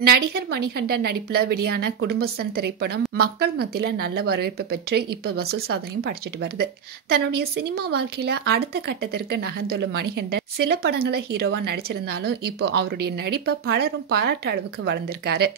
நடிகர் மணிகண்டன் நடிப்புல வெளியான குடும்பஸ்தன் திரைப்படம் மக்கள் மத்தியில நல்ல வரவேற்பு பெற்று இப்ப வசூல் சாதனையும் படைச்சிட்டு வருது. தன்னுடைய சினிமா வாழ்க்கையில அடுத்த கட்டத்திற்கு நகர்ந்துள்ள மணிகண்டன் சில படங்களை ஹீரோவா நடிச்சிருந்தாலும் இப்போ அவருடைய நடிப்பை பலரும் பாராட்ட அளவுக்கு வளர்ந்திருக்காரு.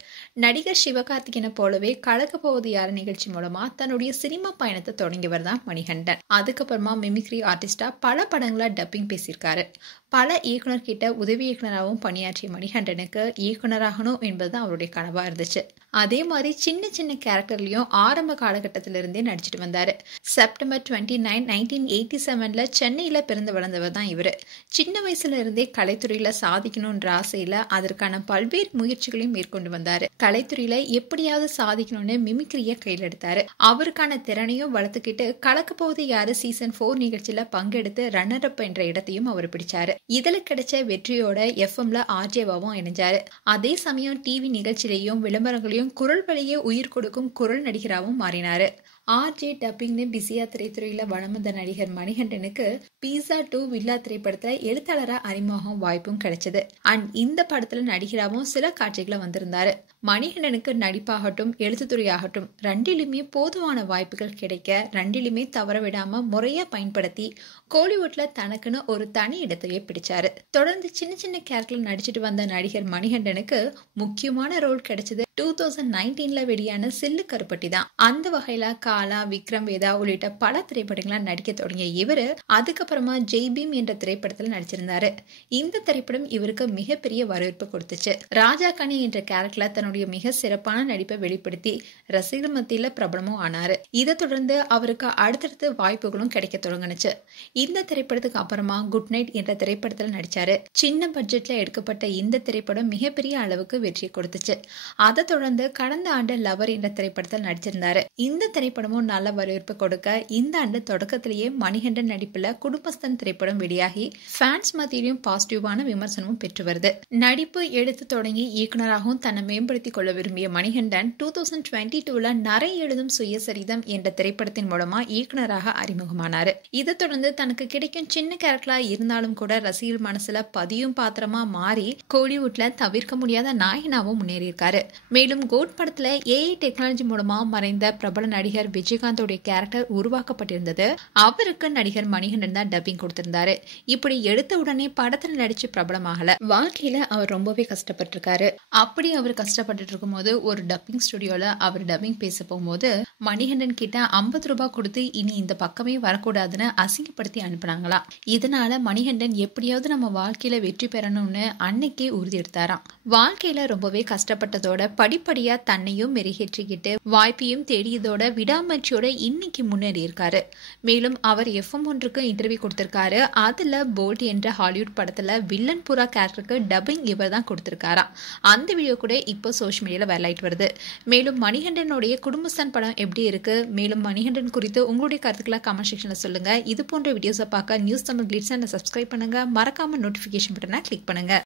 நடிகர் சிவகார்த்திகேயனை போலவே கலக்க போவது யாரு நிகழ்ச்சி மூலமா தன்னுடைய சினிமா பயணத்தை தொடங்கியவர் தான் மணிகண்டன். அதுக்கப்புறமா மிமிக்ரி ஆர்டிஸ்டா பல படங்களை டப்பிங் பேசியிருக்காரு. பல இயக்குனர் கிட்ட உதவி இயக்குனராகவும் பணியாற்றிய மணிகண்டனுக்கு இயக்குனராகணும் என்பதுதான் அவருடைய கனவா இருந்துச்சு. அதே மாதிரி சின்ன சின்ன கேரக்டர்லயும் ஆரம்ப காலகட்டத்திலிருந்தே நடிச்சிட்டு வந்தாரு. செப்டம்பர் 29, 1987 சென்னையில பிறந்து வளர்ந்தவர் தான் இவரு. சின்ன வயசுல இருந்தே கலைத்துறையில சாதிக்கணும்ன்ற ஆசையில அதற்கான பல்வேறு முயற்சிகளையும் மேற்கொண்டு வந்தாரு. கலைத்துறையில எப்படியாவது சாதிக்கணும்னு மிமிக்ரிய கையில் எடுத்தாரு. அவருக்கான திறனையும் வளர்த்துக்கிட்டு கலக்க போவது யாரு சீசன் 4 நிகழ்ச்சியில பங்கெடுத்து ரன்னர் அப் என்ற இடத்தையும் அவர் பிடிச்சாரு. இதுல கிடைச்ச வெற்றியோட எஃப்எம்ல ஆர்ஜேவாவும் இணைஞ்சாரு. அதே சமயம் டிவி நிகழ்ச்சியிலையும் விளம்பரங்களையும் குரல் வழியே உயிர் கொடுக்கும் குரல் நடிகராகவும் மாறினாரு. ஆர்ஜே டப்பிங்னு பிஸியா திரைத்துறையில வளம் வந்த நடிகர் மணிகண்டனுக்கு பீஸா 2 வில்லா திரைப்படத்துல எழுத்தாளரா அறிமுகம் வாய்ப்பும் கிடைச்சது. அண்ட் இந்த படத்துல நடிகராகவும் சில காட்சிகளை வந்திருந்தாரு. மணிகண்டனுக்கு நடிப்பாகட்டும் எழுத்துத்துறையாகட்டும் ரெண்டிலுமே போதுமான வாய்ப்புகள் கிடைக்க ரெண்டிலுமே தவற விடாம முறையா பயன்படுத்தி கோலிவுட்ல தனக்குன்னு ஒரு தனி இடத்தையே பிடிச்சாரு. தொடர்ந்து சின்ன சின்ன கேரக்டர் நடிச்சிட்டு வந்த நடிகர் மணிகண்டனுக்கு முக்கியமான ரோல் கிடைச்சது 2019 வெளியான சில்லு கருப்பட்டி தான். அந்த வகையில காலா, விக்ரம் வேதா உள்ளிட்ட பல திரைப்படங்களா நடிக்க தொடங்கிய இவரு அதுக்கப்புறமா ஜெய் பீம் என்ற திரைப்படத்துல நடிச்சிருந்தாரு. இந்த திரைப்படம் இவருக்கு மிகப்பெரிய வரவேற்பு கொடுத்துச்சு. ராஜா கனி என்ற கேரக்டர்ல தன்னுடைய மிக சிறப்பான நடிப்பை வெளிப்படுத்தி ரசிகர் மத்தியில பிரபலமும் ஆனாரு. இதை தொடர்ந்து அவருக்கு அடுத்தடுத்து வாய்ப்புகளும் கிடைக்க தொடங்குனுச்சு. இந்த திரைப்படத்துக்கு அப்புறமா குட் நைட் என்ற திரைப்படத்துல நடிச்சாரு. சின்ன பட்ஜெட்ல எடுக்கப்பட்ட இந்த திரைப்படம் மிகப்பெரிய அளவுக்கு வெற்றி கொடுத்துச்சு. அதை தொடர்ந்து கடந்த ஆண்டு லவர் என்ற திரைப்படத்தில் நடிச்சிருந்தாரு. இந்த திரைப்படமும் நல்ல வரவேற்பு கொடுக்க இந்த ஆண்டு தொடக்கத்திலேயே மணிகண்டன் நடிப்புல குடும்பஸ்தன் திரைப்படம் வெளியாகி ஃபேன்ஸ் மத்தியிலும் பாசிட்டிவான விமர்சனமும் பெற்று வருது. நடிப்பு எடுத்து தொடங்கி இயக்குனராகவும் தன்னை மேம்படுத்திக் கொள்ள விரும்பிய மணிகண்டன் 2022 நரை எழுதும் சுயசரிதம் என்ற திரைப்படத்தின் மூலமா இயக்குனராக அறிமுகமானாரு. இதை தொடர்ந்து தனக்கு கிடைக்கும் சின்ன கேரக்டரா இருந்தாலும் கூட ரசிகர் மனசுல பதியும் பாத்திரமா மாறி கோலிவுட்ல தவிர்க்க முடியாத நாயகனாவும் முன்னேறியிருக்காரு. மேலும் கோட் படத்துல ஏஐ டெக்னாலஜி மூலமா மறைந்த பிரபல நடிகர் விஜயகாந்தோடைய கேரக்டர் உருவாக்கப்பட்டிருந்தது. அவருக்கு நடிகர் மணிகண்டன் தான் டப்பிங் கொடுத்திருந்தாரு. இப்படி எடுத்த உடனே படத்துல நடிச்சு பிரபலமாகல. வாழ்க்கையில அவர் ரொம்பவே கஷ்டப்பட்டிருக்காரு. அப்படி அவர் கஷ்டப்பட்டு இருக்கும் போது ஒரு டப்பிங் ஸ்டுடியோல அவர் டப்பிங் பேச போகும்போது மணிகண்டன் கிட்ட 50 ரூபாய் கொடுத்து இனி இந்த பக்கமே வரக்கூடாதுன்னு அசிங்கப்படுத்தி அனுப்புனாங்களா. இதனால மணிகண்டன் எப்படியாவது நம்ம வாழ்க்கையில வெற்றி பெறணும்னு அன்னைக்கே உறுதி எடுத்தாராம். வாழ்க்கையில ரொம்பவே கஷ்டப்பட்டதோட படிப்படியா தன்னையும் மெருகேற்றிக்கிட்டு வாய்ப்பையும் தேடியதோட விடாமச்சியோட இன்னைக்கு முன்னேறி இருக்காரு. மேலும் அவர் எஃப்எம் ஒன்றுக்கு இன்டர்வியூ கொடுத்திருக்காரு. அதுல போல்ட் என்ற ஹாலிவுட் படத்துல வில்லன் புறா கேரக்டருக்கு டப்பிங் இவர் தான் கொடுத்திருக்காராம். அந்த வீடியோ கூட இப்போ சோஷியல் மீடியால வைரலாயிட்டு வருது. மேலும் மணிகண்டனுடைய குடும்பஸ்தான் படம் எப்படி இருக்கு, மேலும் மணிகண்டன் குறித்து உங்களுடைய கருத்துக்களை கமெண்ட் செக்ஷன்ல சொல்லுங்க. இது போன்ற வீடியோஸை பார்க்க நியூஸ் தமிழ் கிளிட்ஸ் சப்ஸ்கிரைப் பண்ணுங்க. மறக்காம நோட்டிபிகேஷன் பட்டனை கிளிக் பண்ணுங்க.